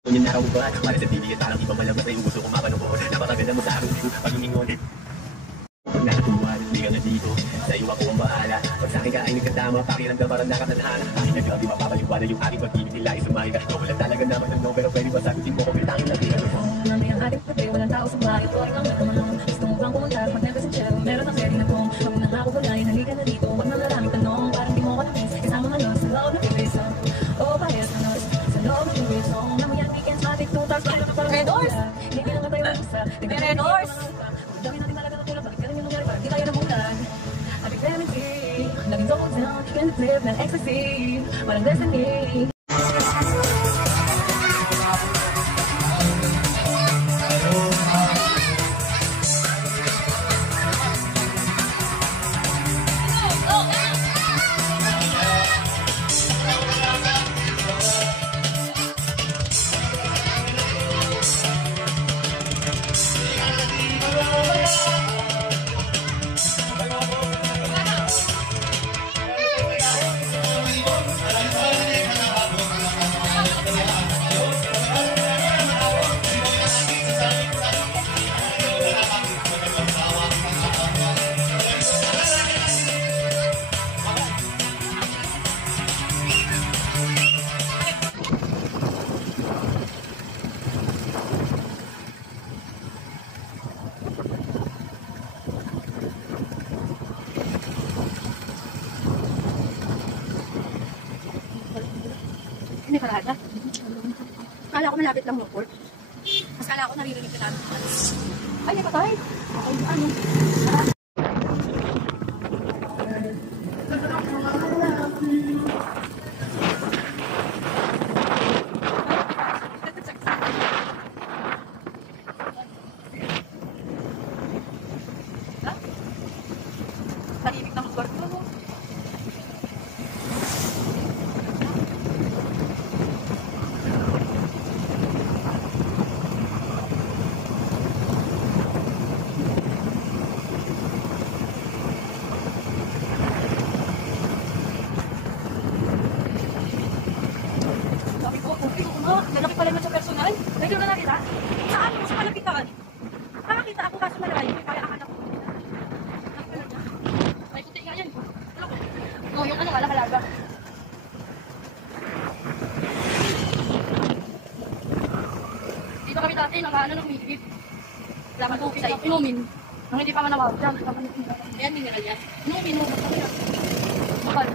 Ngunit araw ba, para sa TV at parang ibang malabas ay gusto kong mapanood. Napakaganda mo sa araw ko, pag-umingon. Pag nakatuwa, hindi ka na dito, sa iyo ako ang bahala. Pag sa akin ka ay nagkatama, pakiramdam parang nakatadhana. Aking nagkabi mapapaliwanag yung aking pag-ibig nila ay sumahin ka. Wala talaga naman ang no, pero pwede ba sagutin mo kung pinatangin lang din ano mo? Mami ang ating pati, walang tao sumayo, ito ay kang nagkamanong. Gusto mo bang pumunta, mag-neta sa chero, meron ang pwede na pong. Kami na nga ako balay, halika na dito, huwag na maraming tanong, parang di mo ko na-miss. Kasama ngayon sa loob ng piso, o parehas na nos, sa loob ng piso. Mamayang weekends, ating tutals, Red Horse! Hindi lang tayo mag-usa. Red Horse! Dami natin talaga ng tulad, bakit ganun yung nangyari, parang di tayo nabulag. Ating clemency, laging double down, can live ng ecstasy, walang destiny. Hindi ka lahat, ha? Kala ko malapit lang yung port. Mas kala ko naririnig ka namin. Ay, hindi patay. Ay, ano? Tahimik na mag-guard ko. Lalaki pala naman sa personal. Medyo na nakita. Saan mo sa palapitan? Nakakita ako kaso malayo. Kaya akala ko. May puti nga yan. No, yung ano nga nakalaga. Dito kami dati nakaano ng umigip. Laman ko kita inumin. Nang hindi pa manawag. Ayan, mineral yan. Inumin mo. Bakal.